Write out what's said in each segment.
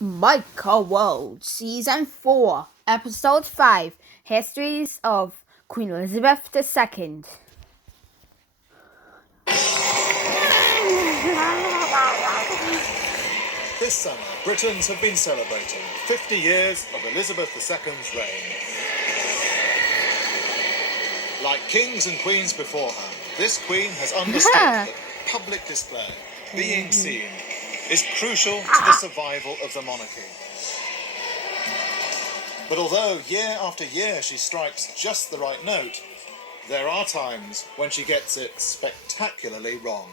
Michael World, Season 4, Episode 5, Histories of Queen Elizabeth II. This summer, Britons have been celebrating 50 years of Elizabeth II's reign. Like kings and queens before her, this queen has understood that public display, being seen, is crucial to the survival of the monarchy. But although year after year she strikes just the right note, there are times when she gets it spectacularly wrong.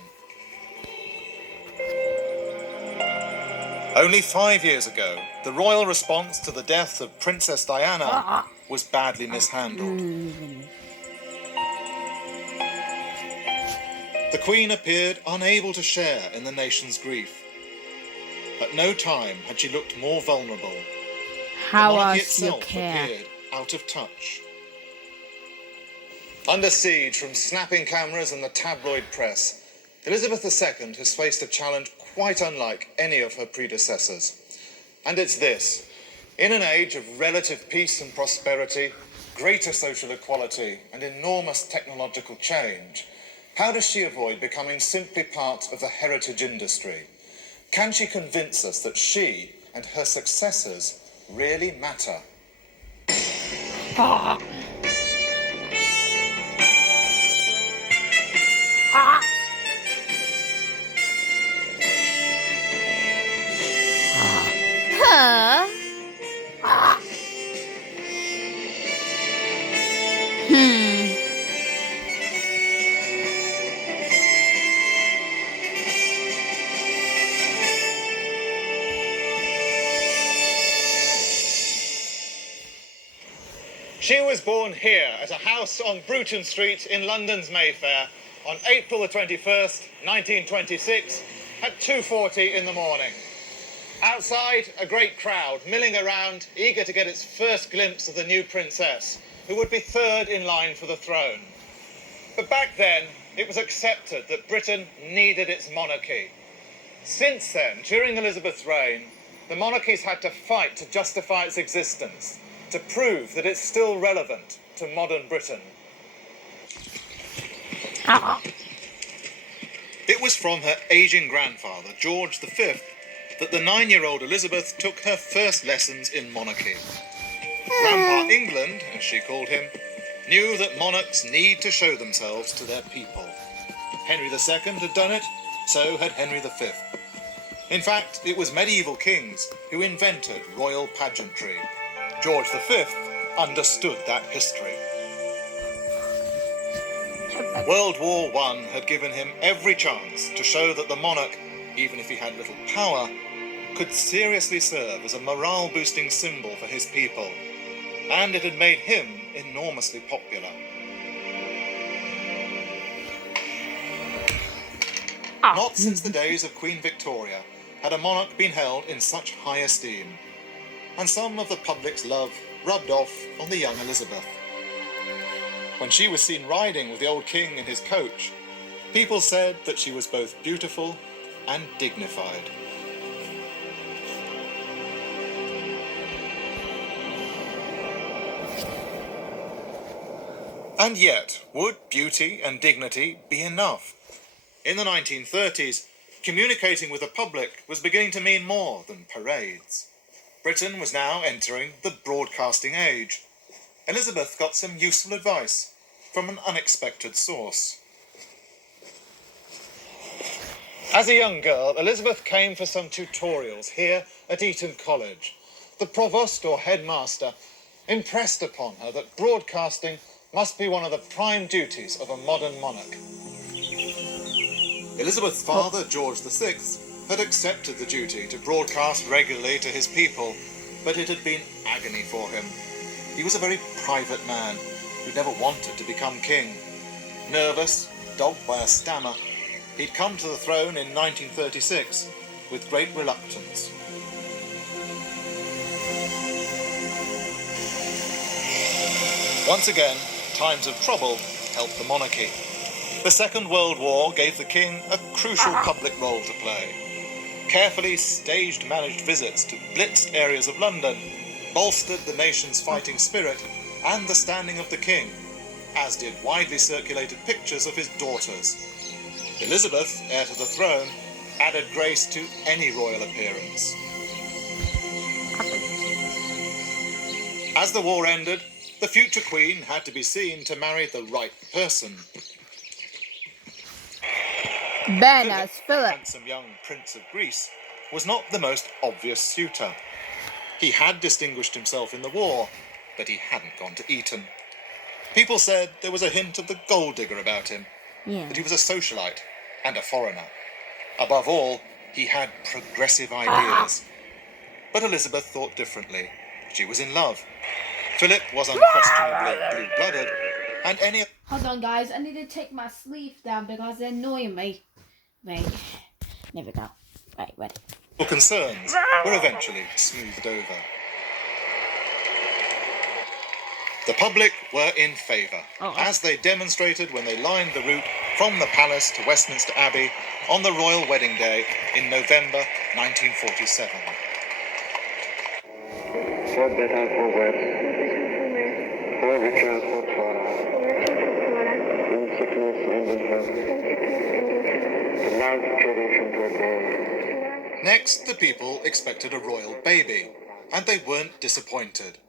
Only 5 years ago, the royal response to the death of Princess Diana was badly mishandled. The Queen appeared unable to share in the nation's grief. At no time had she looked more vulnerable. How the monarchy else you itself care? appeared out of touch. Under siege from snapping cameras and the tabloid press, Elizabeth II has faced a challenge quite unlike any of her predecessors. And it's this: in an age of relative peace and prosperity, greater social equality, and enormous technological change, how does she avoid becoming simply part of the heritage industry? Can she convince us that she and her successors really matter? Huh? She was born here at a house on Bruton Street in London's Mayfair on April the 21st, 1926 at 2:40 in the morning. Outside, a great crowd milling around, eager to get its first glimpse of the new princess, who would be third in line for the throne. But back then, it was accepted that Britain needed its monarchy. Since then, during Elizabeth's reign, the monarchy's had to fight to justify its existence, to prove that it's still relevant to modern Britain. It was from her aging grandfather, George V, that the 9-year-old Elizabeth took her first lessons in monarchy. Grandpa England, as she called him, knew that monarchs need to show themselves to their people. Henry II had done it, so had Henry V. In fact, it was medieval kings who invented royal pageantry. George V understood that history. World War I had given him every chance to show that the monarch, even if he had little power, could seriously serve as a morale-boosting symbol for his people, and it had made him enormously popular. Not since the days of Queen Victoria had a monarch been held in such high esteem, and some of the public's love rubbed off on the young Elizabeth. When she was seen riding with the old king in his coach, people said that she was both beautiful and dignified. And yet, would beauty and dignity be enough? In the 1930s, communicating with the public was beginning to mean more than parades. Britain was now entering the broadcasting age. Elizabeth got some useful advice from an unexpected source. As a young girl, Elizabeth came for some tutorials here at Eton College. The provost or headmaster impressed upon her that broadcasting must be one of the prime duties of a modern monarch. Elizabeth's father, George VI, had accepted the duty to broadcast regularly to his people, but it had been agony for him. He was a very private man who never wanted to become king. Nervous, dogged by a stammer, he'd come to the throne in 1936 with great reluctance. Once again, times of trouble helped the monarchy. The Second World War gave the king a crucial public role to play. Carefully staged managed visits to blitzed areas of London bolstered the nation's fighting spirit and the standing of the king, as did widely circulated pictures of his daughters. Elizabeth, heir to the throne, added grace to any royal appearance. As the war ended, the future queen had to be seen to marry the right person. Ben as The Philip. handsome young Prince of Greece was not the most obvious suitor. He had distinguished himself in the war, but he hadn't gone to Eton. People said there was a hint of the gold digger about him, Yeah. that he was a socialite and a foreigner. Above all, he had progressive ideas. But Elizabeth thought differently. She was in love. Philip was unquestionably blue-blooded, and any... Hold on, guys. I need to take my sleeve down because they're annoying me. Right. There we go. Right, ready. concerns were eventually smoothed over. The public were in favour, as they demonstrated when they lined the route from the palace to Westminster Abbey on the royal wedding day in November 1947. For better, for worse, for richer, for poorer, in sickness and in health, the life tradition to obey. Next, the people expected a royal baby, and they weren't disappointed.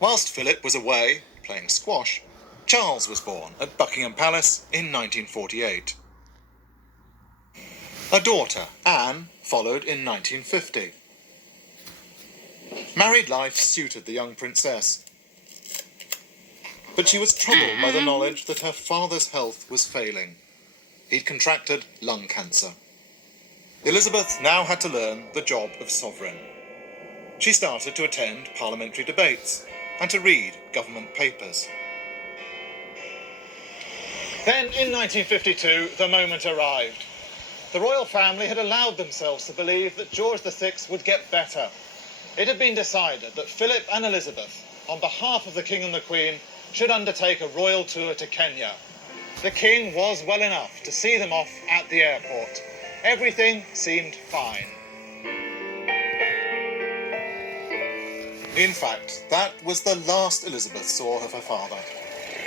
Whilst Philip was away, playing squash, Charles was born at Buckingham Palace in 1948. A daughter, Anne, followed in 1950. Married life suited the young princess, but she was troubled by the knowledge that her father's health was failing. He'd contracted lung cancer. Elizabeth now had to learn the job of sovereign. She started to attend parliamentary debates and to read government papers. Then, in 1952, the moment arrived. The royal family had allowed themselves to believe that George VI would get better. It had been decided that Philip and Elizabeth, on behalf of the King and the Queen, should undertake a royal tour to Kenya. The King was well enough to see them off at the airport. Everything seemed fine. In fact, that was the last Elizabeth saw of her father.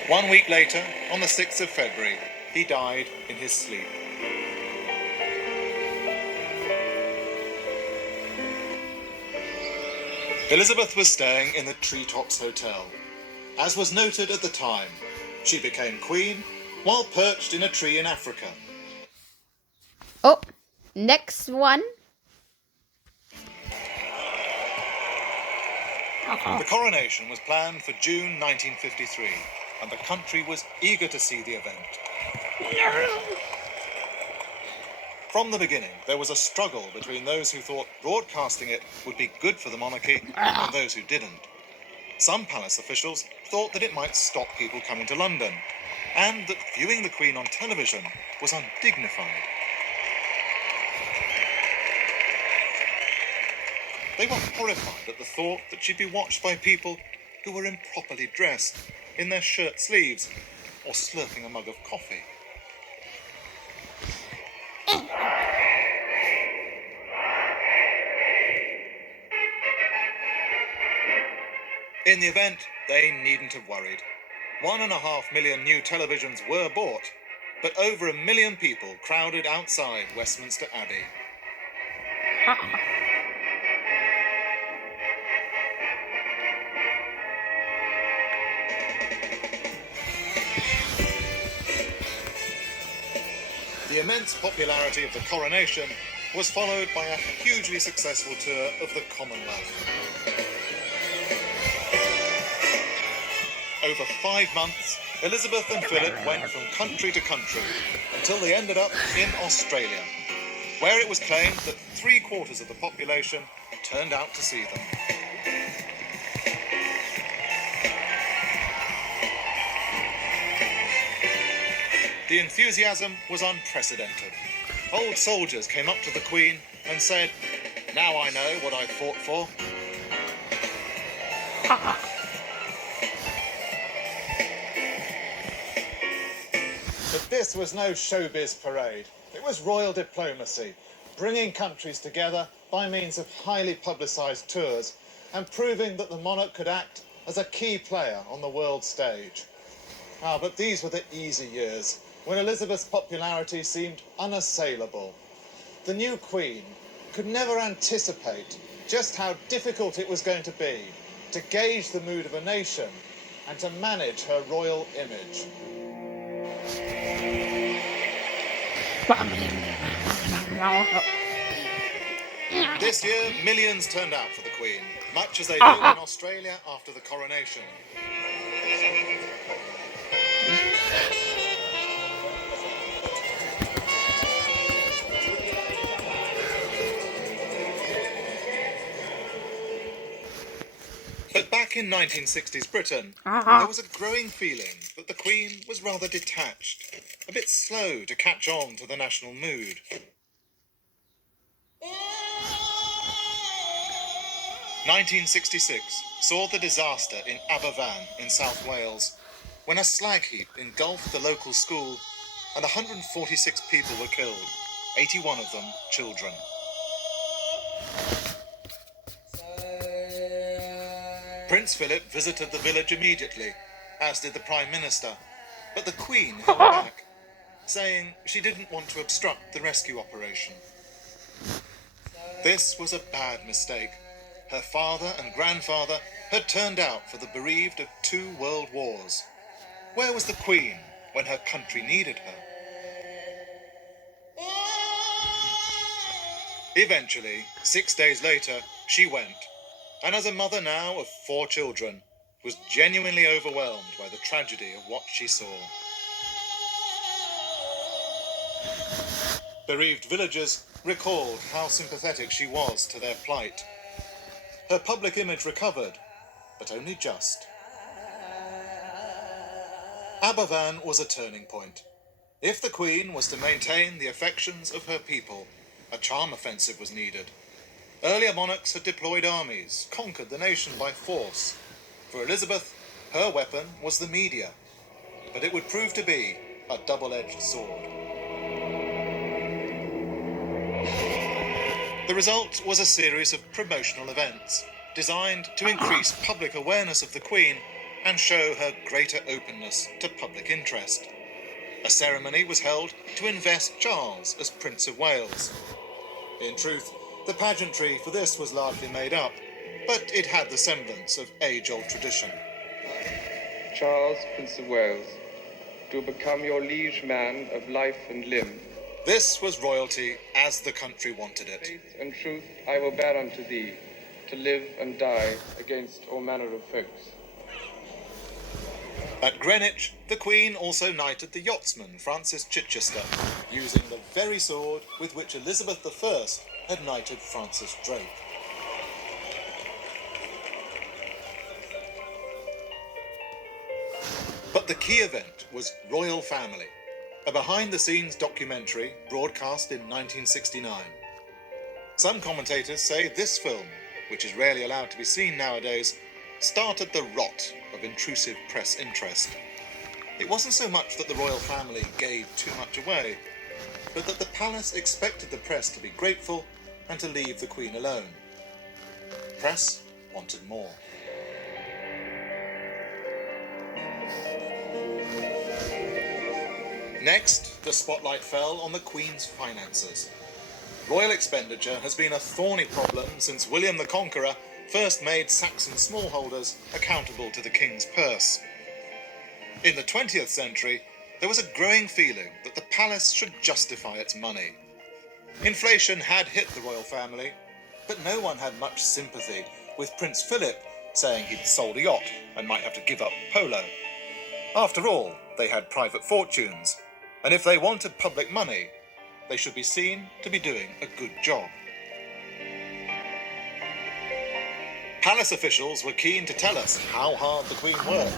1 week later, on the 6th of February, he died in his sleep. Elizabeth was staying in the Treetops Hotel. As was noted at the time, she became queen while perched in a tree in Africa. Oh, next one. The coronation was planned for June 1953, and the country was eager to see the event. From the beginning, there was a struggle between those who thought broadcasting it would be good for the monarchy and those who didn't. Some palace officials thought that it might stop people coming to London, and that viewing the Queen on television was undignified. They were horrified at the thought that she'd be watched by people who were improperly dressed, in their shirt sleeves, or slurping a mug of coffee. In the event, they needn't have worried. 1.5 million new televisions were bought, but over 1 million people crowded outside Westminster Abbey. The immense popularity of the coronation was followed by a hugely successful tour of the Commonwealth. Over 5 months, Elizabeth and Philip went from country to country until they ended up in Australia, where it was claimed that 3/4 of the population turned out to see them. The enthusiasm was unprecedented. Old soldiers came up to the Queen and said, "Now I know what I fought for." But this was no showbiz parade. It was royal diplomacy. bringing countries together by means of highly publicised tours and proving that the monarch could act as a key player on the world stage. But these were the easy years, when Elizabeth's popularity seemed unassailable. The new Queen could never anticipate just how difficult it was going to be to gauge the mood of a nation and to manage her royal image. This year, millions turned out for the Queen, much as they did in Australia after the coronation. But back in 1960s Britain, there was a growing feeling that the Queen was rather detached, a bit slow to catch on to the national mood. "1966 saw the disaster in Aberfan in South Wales, when a slag heap engulfed the local school and 146 people were killed, 81 of them children. Prince Philip visited the village immediately, as did the Prime Minister, but the Queen held back, saying she didn't want to obstruct the rescue operation. This was a bad mistake. Her father and grandfather had turned out for the bereaved of 2 world wars. Where was the Queen when her country needed her? Eventually, 6 days later, she went, and as a mother now of 4 children, was genuinely overwhelmed by the tragedy of what she saw. Bereaved villagers recalled how sympathetic she was to their plight. Her public image recovered, but only just. Aberfan was a turning point. If the Queen was to maintain the affections of her people, a charm offensive was needed. Earlier monarchs had deployed armies, conquered the nation by force. For Elizabeth, her weapon was the media, but it would prove to be a double-edged sword. The result was a series of promotional events designed to increase public awareness of the Queen and show her greater openness to public interest. A ceremony was held to invest Charles as Prince of Wales. In truth, the pageantry for this was largely made up, but it had the semblance of age-old tradition. Charles, Prince of Wales, do become your liege man of life and limb. This was royalty as the country wanted it. Faith and truth I will bear unto thee, to live and die against all manner of folks. At Greenwich, the Queen also knighted the yachtsman Francis Chichester, using the very sword with which Elizabeth I had knighted Francis Drake. But the key event was Royal Family, a behind-the-scenes documentary broadcast in 1969. Some commentators say this film, which is rarely allowed to be seen nowadays, started the rot of intrusive press interest. It wasn't so much that the royal family gave too much away, but that the palace expected the press to be grateful and to leave the Queen alone. The press wanted more. Next, the spotlight fell on the Queen's finances. Royal expenditure has been a thorny problem since William the Conqueror first made Saxon smallholders accountable to the king's purse. In the 20th century, there was a growing feeling that the palace should justify its money. Inflation had hit the royal family, but no one had much sympathy with Prince Philip saying he'd sold a yacht and might have to give up polo. After all, they had private fortunes, and if they wanted public money, they should be seen to be doing a good job. Palace officials were keen to tell us how hard the Queen worked.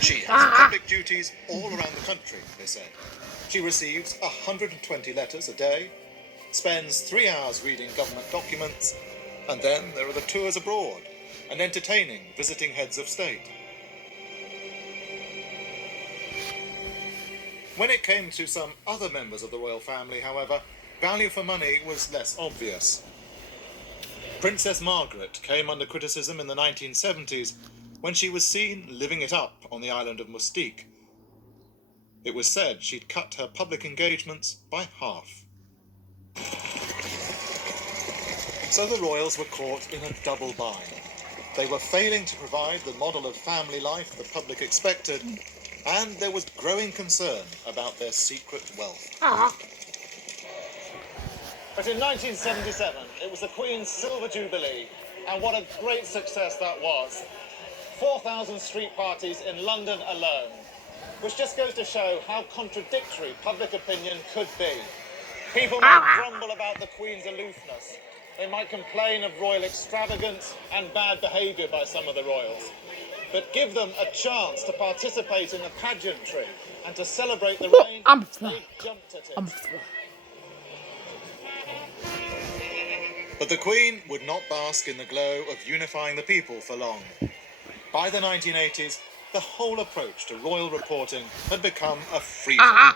She has public duties all around the country, they said. She receives 120 letters a day, spends 3 hours reading government documents, and then there are the tours abroad and entertaining visiting heads of state. When it came to some other members of the royal family, however, value for money was less obvious. Princess Margaret came under criticism in the 1970s when she was seen living it up on the island of Mustique. It was said she'd cut her public engagements by half. So the royals were caught in a double bind. They were failing to provide the model of family life the public expected, and there was growing concern about their secret wealth. But in 1977, it was the Queen's Silver Jubilee, and what a great success that was. 4,000 street parties in London alone, which just goes to show how contradictory public opinion could be. People might grumble about the Queen's aloofness. They might complain of royal extravagance and bad behaviour by some of the royals. But give them a chance to participate in the pageantry and to celebrate the reign, they jumped at it. But the Queen would not bask in the glow of unifying the people for long. By the 1980s, the whole approach to royal reporting had become a free-for-all.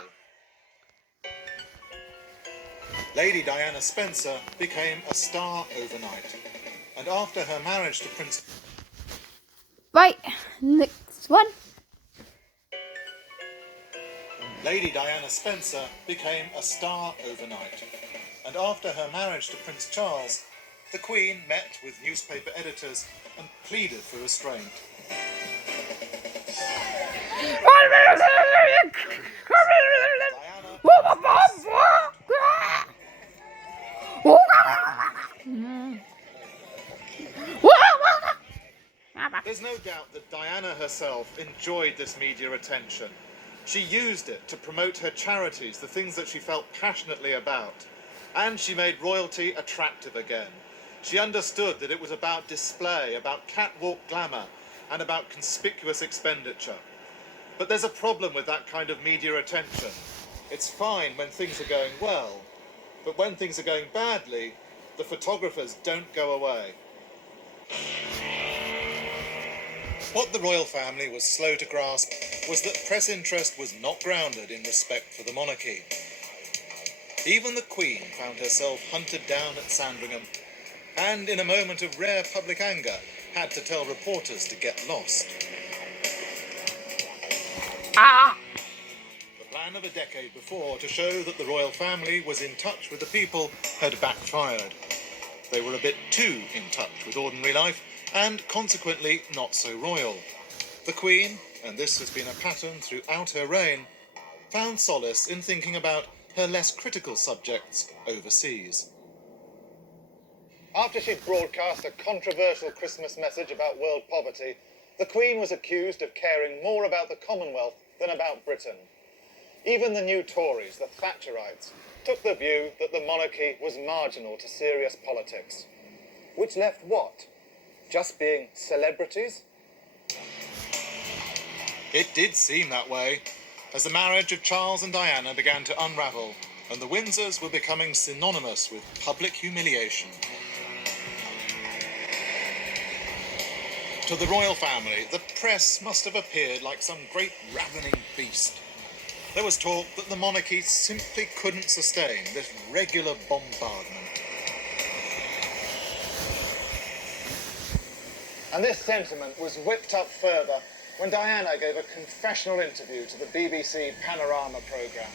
Lady Diana Spencer became a star overnight, and after her marriage to Prince... Right, next one. Lady Diana Spencer became a star overnight, and after her marriage to Prince Charles, the Queen met with newspaper editors and pleaded for restraint. There's no doubt that Diana herself enjoyed this media attention. She used it to promote her charities, the things that she felt passionately about. And she made royalty attractive again. She understood that it was about display, about catwalk glamour, and about conspicuous expenditure. But there's a problem with that kind of media attention. It's fine when things are going well, but when things are going badly, the photographers don't go away. What the royal family was slow to grasp was that press interest was not grounded in respect for the monarchy. Even the Queen found herself hunted down at Sandringham, and in a moment of rare public anger, had to tell reporters to get lost. The plan of a decade before to show that the royal family was in touch with the people had backfired. They were a bit too in touch with ordinary life, and consequently not so royal. The Queen, and this has been a pattern throughout her reign, found solace in thinking about her less critical subjects overseas. After she'd broadcast a controversial Christmas message about world poverty, the Queen was accused of caring more about the Commonwealth than about Britain. Even the new Tories, the Thatcherites, took the view that the monarchy was marginal to serious politics. Which left what? Just being celebrities? It did seem that way, as the marriage of Charles and Diana began to unravel, and the Windsors were becoming synonymous with public humiliation. To the royal family, the press must have appeared like some great ravening beast. There was talk that the monarchy simply couldn't sustain this regular bombardment. And this sentiment was whipped up further when Diana gave a confessional interview to the BBC Panorama programme.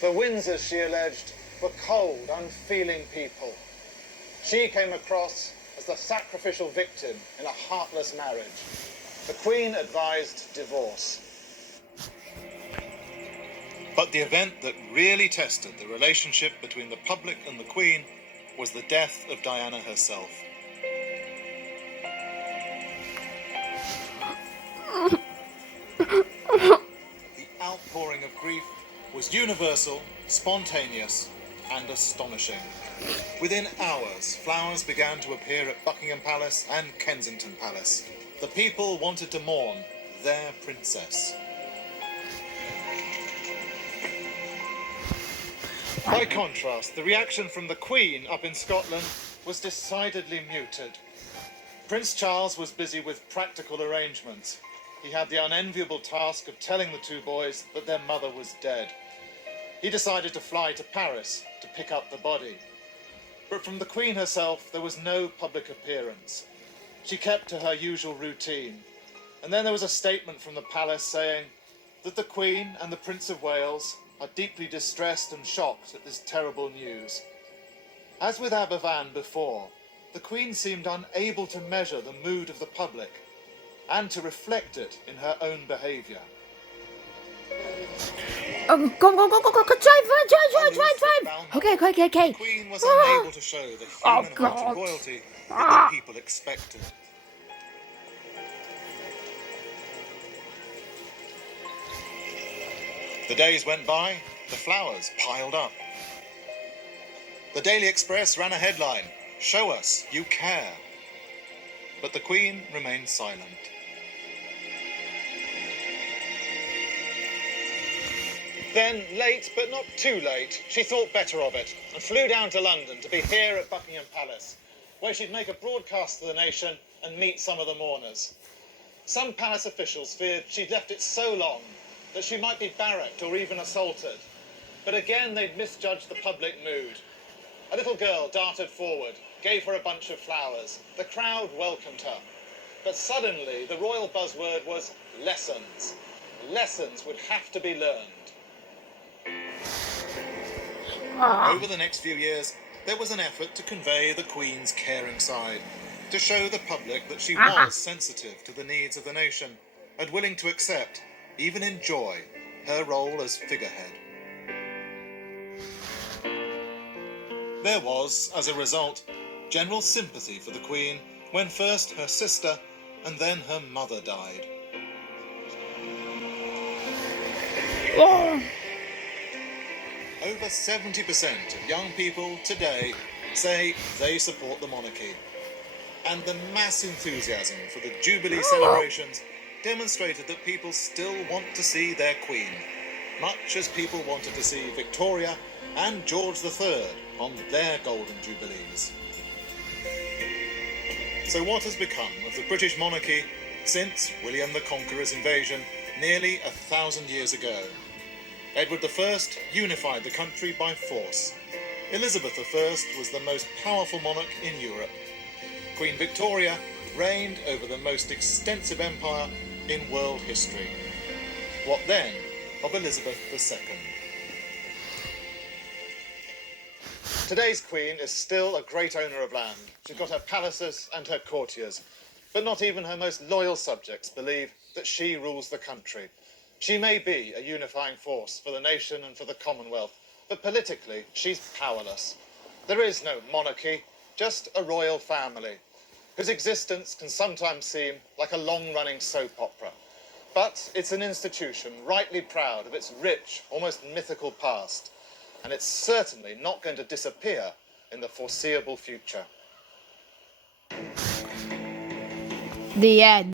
The Windsors, she alleged, were cold, unfeeling people. She came across as the sacrificial victim in a heartless marriage. The Queen advised divorce. But the event that really tested the relationship between the public and the Queen was the death of Diana herself. The outpouring of grief was universal, spontaneous, and astonishing. Within hours, flowers began to appear at Buckingham Palace and Kensington Palace. The people wanted to mourn their princess. By contrast, the reaction from the Queen up in Scotland was decidedly muted. Prince Charles was busy with practical arrangements. He had the unenviable task of telling the two boys that their mother was dead. he decided to fly to Paris to pick up the body. But from the Queen herself, there was no public appearance. She kept to her usual routine. And then there was a statement from the palace saying that the Queen and the Prince of Wales are deeply distressed and shocked at this terrible news. As with Aberfan before, the Queen seemed unable to measure the mood of the public and to reflect it in her own behaviour. Go, drive. Okay. The Queen was unable to show the human-hearted royalty that the people expected. The days went by, the flowers piled up. The Daily Express ran a headline, "Show us you care." But the Queen remained silent. Then, late but not too late, she thought better of it and flew down to London to be here at Buckingham Palace, where she'd make a broadcast to the nation and meet some of the mourners. Some palace officials feared she'd left it so long that she might be barracked or even assaulted. But again, they'd misjudged the public mood. A little girl darted forward, gave her a bunch of flowers. The crowd welcomed her. But suddenly, the royal buzzword was lessons. Lessons would have to be learned. Over the next few years, there was an effort to convey the Queen's caring side, to show the public that she was sensitive to the needs of the nation and willing to accept, even enjoy, her role as figurehead. There was, as a result, general sympathy for the Queen when first her sister and then her mother died. Over 70% of young people today say they support the monarchy. And the mass enthusiasm for the Jubilee celebrations demonstrated that people still want to see their Queen, much as people wanted to see Victoria and George III on their golden Jubilees. So what has become of the British monarchy since William the Conqueror's invasion nearly 1,000 years ago? Edward I unified the country by force. Elizabeth I was the most powerful monarch in Europe. Queen Victoria reigned over the most extensive empire in world history. What then of Elizabeth II? Today's Queen is still a great owner of land. She's got her palaces and her courtiers. But not even her most loyal subjects believe that she rules the country. She may be a unifying force for the nation and for the Commonwealth, but politically, she's powerless. There is no monarchy, just a royal family, whose existence can sometimes seem like a long-running soap opera. But it's an institution rightly proud of its rich, almost mythical past, and it's certainly not going to disappear in the foreseeable future. The end.